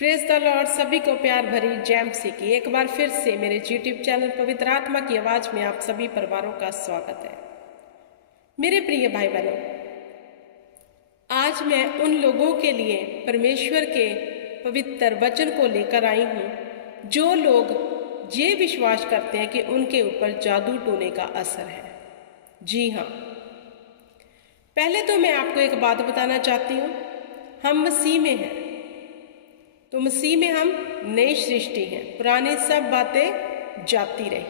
Praise the Lord. सभी को प्यार भरी जय मसीह की एक बार फिर से मेरे यूट्यूब चैनल पवित्र आत्मा की आवाज में आप सभी परिवारों का स्वागत है। मेरे प्रिय भाई बहनों, आज मैं उन लोगों के लिए परमेश्वर के पवित्र वचन को लेकर आई हूँ जो लोग ये विश्वास करते हैं कि उनके ऊपर जादू टोने का असर है। जी हाँ, पहले तो मैं आपको एक बात बताना चाहती हूँ, हम मसीह में हैं तो मसीह में हम नई सृष्टि हैं, पुरानी सब बातें जाती रही।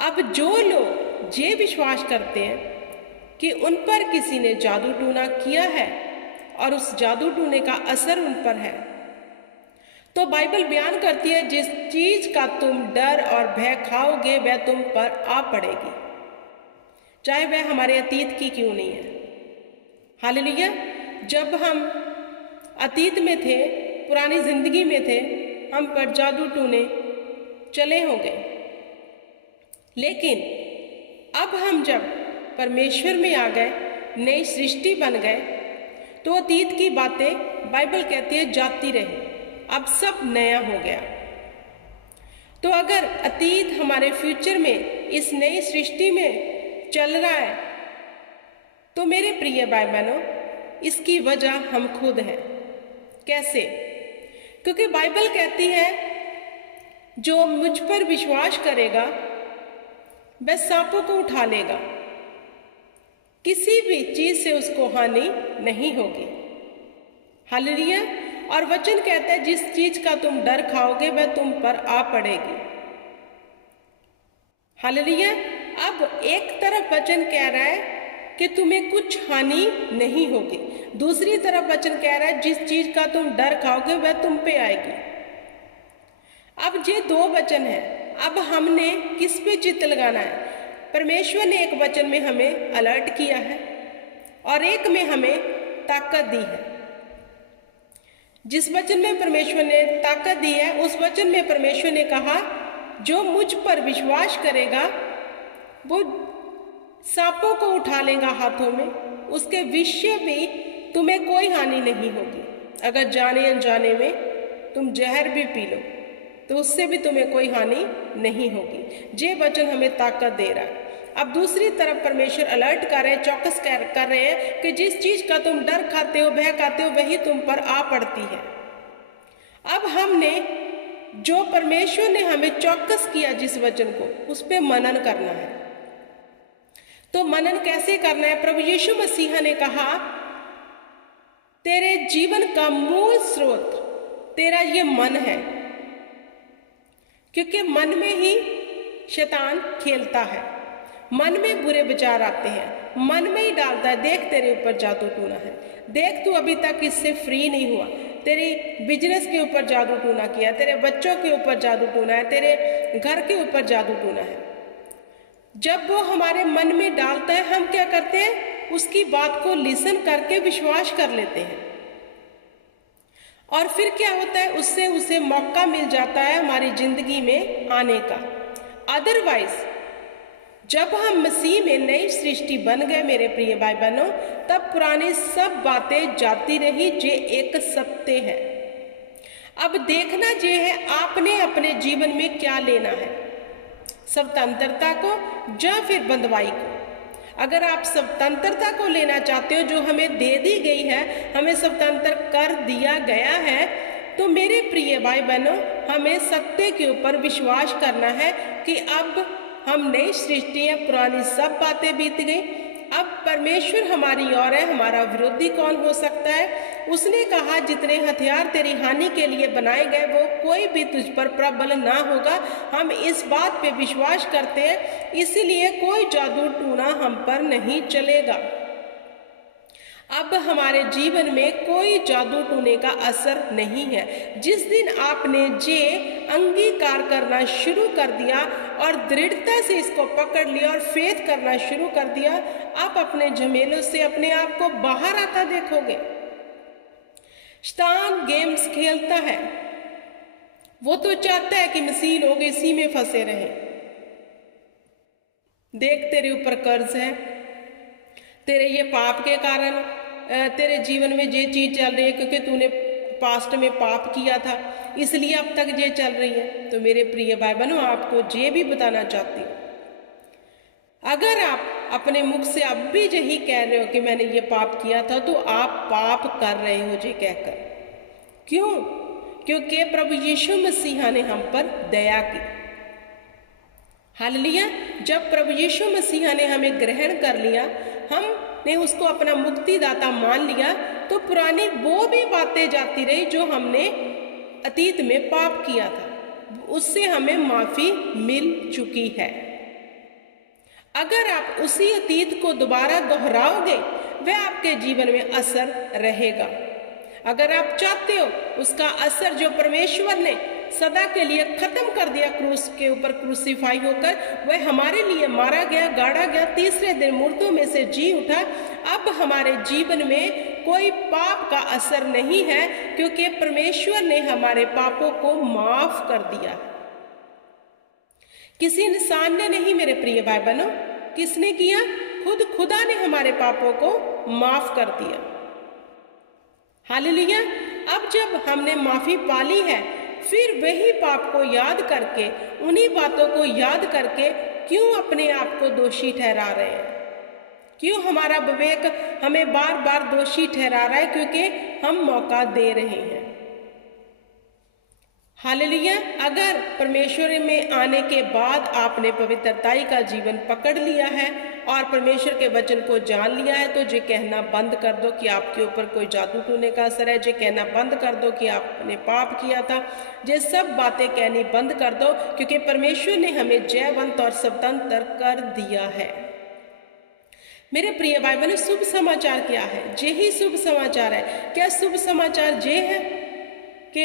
अब जो लोग ये विश्वास करते हैं कि उन पर किसी ने जादू टूना किया है और उस जादू टूने का असर उन पर है, तो बाइबल बयान करती है जिस चीज का तुम डर और भय खाओगे वह तुम पर आ पड़ेगी, चाहे वह हमारे अतीत की क्यों नहीं है। हालेलुया। जब हम अतीत में थे, पुरानी जिंदगी में थे, हम पर जादू टूने चले होंगे, लेकिन अब हम जब परमेश्वर में आ गए, नई सृष्टि बन गए, तो अतीत की बातें बाइबल कहती है जाती रही, अब सब नया हो गया। तो अगर अतीत हमारे फ्यूचर में इस नई सृष्टि में चल रहा है, तो मेरे प्रिय भाई बहनों, इसकी वजह हम खुद हैं। कैसे? क्योंकि बाइबल कहती है जो मुझ पर विश्वास करेगा वह सांपों को उठा लेगा, किसी भी चीज से उसको हानि नहीं होगी। हालेलुया। और वचन कहता है जिस चीज का तुम डर खाओगे वह तुम पर आ पड़ेगी। हालेलुया। अब एक तरफ वचन कह रहा है कि तुम्हें कुछ हानि नहीं होगी, दूसरी तरफ वचन कह रहा है जिस चीज का तुम डर खाओगे वह तुम पे आएगी। अब ये दो वचन है, अब हमने किस पे चित्त लगाना है? परमेश्वर ने एक वचन में हमें अलर्ट किया है और एक में हमें ताकत दी है। जिस वचन में परमेश्वर ने ताकत दी है, उस वचन में परमेश्वर ने कहा जो मुझ पर विश्वास करेगा वो सांपों को उठा लेगा हाथों में, उसके विषय भी तुम्हें कोई हानि नहीं होगी। अगर जाने अनजाने में तुम जहर भी पी लो तो उससे भी तुम्हें कोई हानि नहीं होगी। ये वचन हमें ताकत दे रहा है। अब दूसरी तरफ परमेश्वर अलर्ट कर रहे हैं, चौकस कर रहे हैं कि जिस चीज का तुम डर खाते हो, भय खाते हो, वही तुम पर आ पड़ती है। अब हमने जो परमेश्वर ने हमें चौकस किया जिस वचन को, उस पर मनन करना है। तो मनन कैसे करना है? प्रभु यीशु मसीह ने कहा तेरे जीवन का मूल स्रोत तेरा ये मन है, क्योंकि मन में ही शैतान खेलता है, मन में बुरे विचार आते हैं, मन में ही डालता है देख तेरे ऊपर जादू टूना है, देख तू अभी तक इससे फ्री नहीं हुआ, तेरी बिजनेस के ऊपर जादू टूना किया, तेरे बच्चों के ऊपर जादू टूना है, तेरे घर के ऊपर जादू टूना है। जब वो हमारे मन में डालता है, हम क्या करते हैं? उसकी बात को लिसन करके विश्वास कर लेते हैं, और फिर क्या होता है? उससे उसे मौका मिल जाता है हमारी जिंदगी में आने का। अदरवाइज जब हम मसीह में नई सृष्टि बन गए मेरे प्रिय भाई बहनों, तब पुरानी सब बातें जाती रही, जे एक सत्य है। अब देखना ये है आपने अपने जीवन में क्या लेना है, स्वतंत्रता को या फिर बंधुआई को। अगर आप स्वतंत्रता को लेना चाहते हो जो हमें दे दी गई है, हमें स्वतंत्र कर दिया गया है, तो मेरे प्रिय भाई बहनों, हमें सत्य के ऊपर विश्वास करना है कि अब हम नई सृष्टि हैं, पुरानी सब बातें बीत गई, अब परमेश्वर हमारी ओर है, हमारा विरोधी कौन हो सकता है? उसने कहा जितने हथियार तेरी हानि के लिए बनाए गए वो कोई भी तुझ पर प्रबल ना होगा। हम इस बात पे विश्वास करते हैं, इसलिए कोई जादू टूना हम पर नहीं चलेगा। अब हमारे जीवन में कोई जादू टूने का असर नहीं है। जिस दिन आपने ये अंगीकार करना शुरू कर दिया और दृढ़ता से इसको पकड़ लिया और फेथ करना शुरू कर दिया, आप अपने झमेलों से अपने आप को बाहर आता देखोगे। शैतान गेम्स खेलता है, वो तो चाहता है कि मसीह लोग इसी में फंसे रहें। देख तेरे ऊपर कर्ज है, तेरे ये पाप के कारण तेरे जीवन में ये चीज चल रही है, क्योंकि तूने पास्ट में पाप किया था, इसलिए अब तक ये चल रही है। तो मेरे प्रिय भाई बहनों, आपको ये भी बताना चाहती हूँ, अगर आप अपने मुख से अब भी यही कह रहे हो कि मैंने ये पाप किया था, तो आप पाप कर रहे हो ये कहकर। क्यों? क्योंकि प्रभु यीशु मसीहा ने हम पर दया की। हालेलुया। जब प्रभु यीशु मसीहा ने हमें ग्रहण कर लिया, हमने उसको अपना मुक्तिदाता मान लिया, तो पुरानी वो भी बातें जाती रही जो हमने अतीत में पाप किया था, उससे हमें माफी मिल चुकी है। अगर आप उसी अतीत को दोबारा दोहराओगे, वह आपके जीवन में असर रहेगा। अगर आप चाहते हो उसका असर जो परमेश्वर ने सदा के लिए खत्म कर दिया क्रूस के ऊपर क्रूसीफाई होकर, वह हमारे लिए मारा गया, गाड़ा गया, तीसरे दिन मुर्दों में से जी उठा, अब हमारे जीवन में कोई पाप का असर नहीं है, क्योंकि परमेश्वर ने हमारे पापों को माफ कर दिया। किसी इंसान ने नहीं मेरे प्रिय भाई बहनों, किसने किया? खुद खुदा ने हमारे पापों को माफ कर दिया। हालेलुया। अब जब हमने माफी पाली है, फिर वही पाप को याद करके, उन्हीं बातों को याद करके क्यों अपने आप को दोषी ठहरा रहे हैं? क्यों हमारा विवेक हमें बार बार दोषी ठहरा रहा है? क्योंकि हम मौका दे रहे हैं। हालेलुया। अगर परमेश्वर में आने के बाद आपने पवित्रताई का जीवन पकड़ लिया है और परमेश्वर के वचन को जान लिया है, तो ये कहना बंद कर दो कि आपके ऊपर कोई जादू टूने का असर है। ये कहना बंद कर दो कि आपने पाप किया था। ये सब बातें कहनी बंद कर दो, क्योंकि परमेश्वर ने हमें जयवंत और स्वतंत्र कर दिया है। मेरे प्रिय भाई बहनों, शुभ समाचार क्या है? यही शुभ समाचार है। क्या शुभ समाचार ये है कि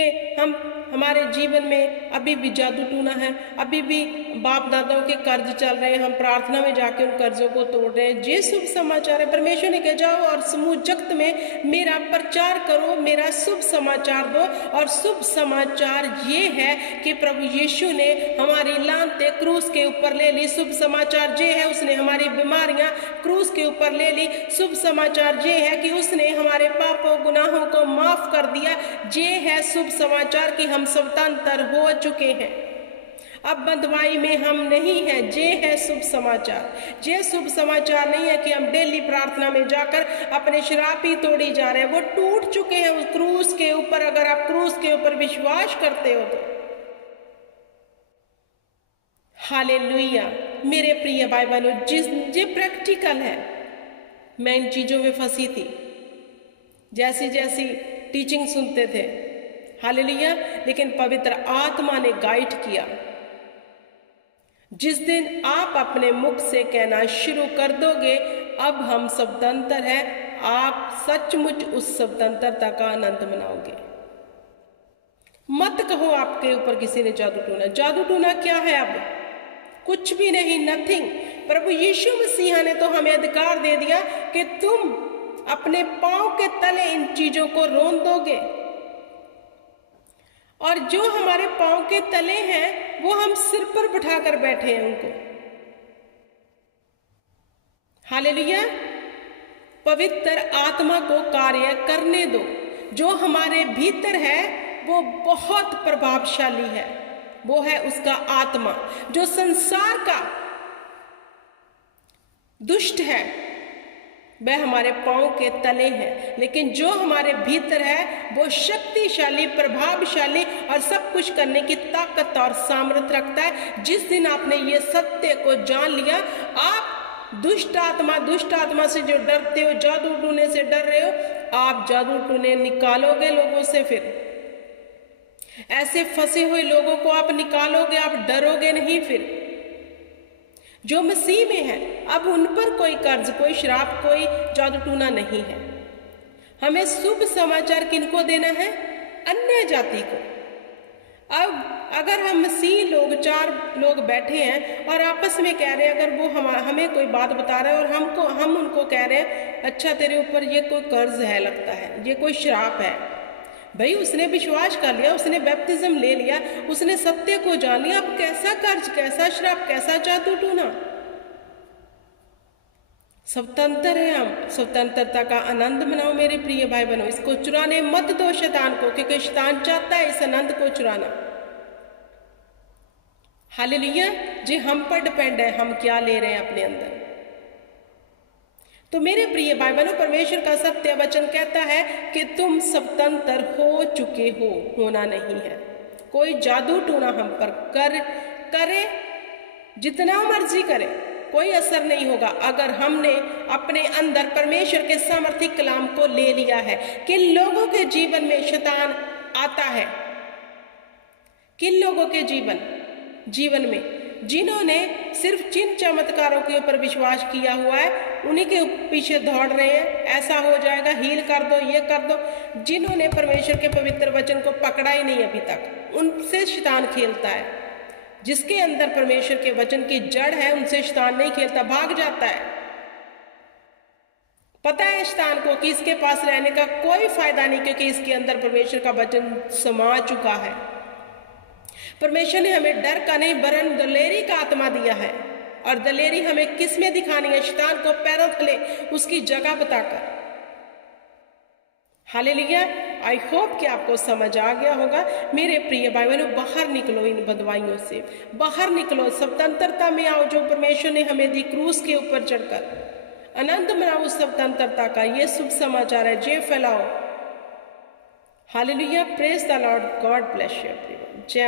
हमारे जीवन में अभी भी जादू टूना है, अभी भी बाप दादाओं के कर्ज चल रहे हैं, हम प्रार्थना में जाके उन कर्जों को तोड़ रहे हैं? ये शुभ समाचार है। परमेश्वर ने कहा, जाओ और समूह जगत में मेरा प्रचार करो, मेरा शुभ समाचार दो। और शुभ समाचार ये है कि प्रभु यीशु ने हमारी लानतें क्रूस के ऊपर ले ली। शुभ समाचार ये है, उसने हमारी बीमारियां क्रूस के ऊपर ले ली। शुभ समाचार ये है कि उसने हमारे पापों गुनाहों को माफ कर दिया। ये है शुभ समाचार कि हम स्वतंत्र हो चुके हैं, अब बंधुआई में हम नहीं हैं। ये है शुभ समाचार। ये शुभ समाचार नहीं है कि हम डेली प्रार्थना में जाकर अपने शराब ही तोड़ी जा रहे हैं, वो टूट चुके हैं उस क्रूस के ऊपर। अगर आप क्रूस के ऊपर विश्वास करते हो तो हालेलुया। मेरे प्रिय भाई बहनों, ये प्रैक्टिकल है। मैं इन चीजों में फंसी थी, जैसी जैसी टीचिंग सुनते थे, हालेलुया, लेकिन पवित्र आत्मा ने गाइड किया। जिस दिन आप अपने मुख से कहना शुरू कर दोगे, अब हम स्वतंत्र हैं, आप सचमुच उस स्वतंत्रता का आनंद मनाओगे। मत कहो आपके ऊपर किसी ने जादू टूना। जादू टूना क्या है? अब कुछ भी नहीं, नथिंग। प्रभु यीशु मसीहा ने तो हमें अधिकार दे दिया कि तुम अपने पांव के तले इन चीजों को रोन दोगे, और जो हमारे पांव के तले हैं वो हम सिर पर बिठाकर बैठे हैं उनको। हालेलुया। पवित्र आत्मा को कार्य करने दो। जो हमारे भीतर है वो बहुत प्रभावशाली है, वो है उसका आत्मा। जो संसार का दुष्ट है वह हमारे पांव के तले है, लेकिन जो हमारे भीतर है वो शक्तिशाली, प्रभावशाली और सब कुछ करने की ताकत और सामर्थ्य रखता है। जिस दिन आपने ये सत्य को जान लिया, आप दुष्ट आत्मा से जो डरते हो, जादू टूने से डर रहे हो, आप जादू टूने निकालोगे लोगों से। फिर ऐसे फंसे हुए लोगों को आप निकालोगे, आप डरोगे नहीं। फिर जो मसीह में है, अब उन पर कोई कर्ज, कोई श्राप, कोई जादू टूना नहीं है। हमें शुभ समाचार किनको देना है? अन्य जाति को। अब अगर हम मसीह लोग, 4 लोग बैठे हैं और आपस में कह रहे हैं, अगर वो हमें कोई बात बता रहे हैं और हम उनको कह रहे हैं, अच्छा तेरे ऊपर ये कोई कर्ज है, लगता है ये कोई श्राप है। भाई उसने विश्वास कर लिया, उसने बैप्टिज्म ले लिया, उसने सत्य को जान लिया। अब कैसा कर्ज, कैसा श्राप, कैसा जादू टूना? स्वतंत्र है हम, स्वतंत्रता का आनंद मनाओ मेरे प्रिय भाई बहनों। इसको चुराने मत दो शैतान को, क्योंकि शैतान चाहता है इस आनंद को चुराना। हालेलुया जी, हम पर डिपेंड है हम क्या ले रहे हैं अपने अंदर। तो मेरे प्रिय भाई बहनों, परमेश्वर का सत्य वचन कहता है कि तुम स्वतंत्र हो चुके हो, होना नहीं है। कोई जादू टूना हम पर करे जितना मर्जी करे, कोई असर नहीं होगा अगर हमने अपने अंदर परमेश्वर के सामर्थ्य कलाम को ले लिया है। किन लोगों के जीवन में शैतान आता है? किन लोगों के जीवन में जिन्होंने सिर्फ चिन्ह चमत्कारों के ऊपर विश्वास किया हुआ है, उन्हीं के पीछे दौड़ रहे हैं, ऐसा हो जाएगा, हील कर दो, ये कर दो। जिन्होंने परमेश्वर के पवित्र वचन को पकड़ा ही नहीं अभी तक, उनसे शैतान खेलता है। जिसके अंदर परमेश्वर के वचन की जड़ है, उनसे शैतान नहीं खेलता, भाग जाता है। पता है शैतान को कि इसके पास रहने का कोई फायदा नहीं, क्योंकि इसके अंदर परमेश्वर का वचन समा चुका है। परमेश्वर ने हमें डर का नहीं वरन दलेरी का आत्मा दिया है, और दलेरी हमें किस में दिखानी है? शैतान को पैरों तले उसकी जगह बताकर। हालेलुया। आई होप कि आपको समझ आ गया होगा मेरे प्रिय भाई बहनों। बाहर निकलो इन बदवाइयों से, बाहर निकलो, स्वतंत्रता में आओ जो परमेश्वर ने हमें दी क्रूस के ऊपर चढ़कर। आनंद मनाओ स्वतंत्रता का, ये शुभ समाचार है, जय फैलाओ। Hallelujah, praise the lord, God bless you everyone. जय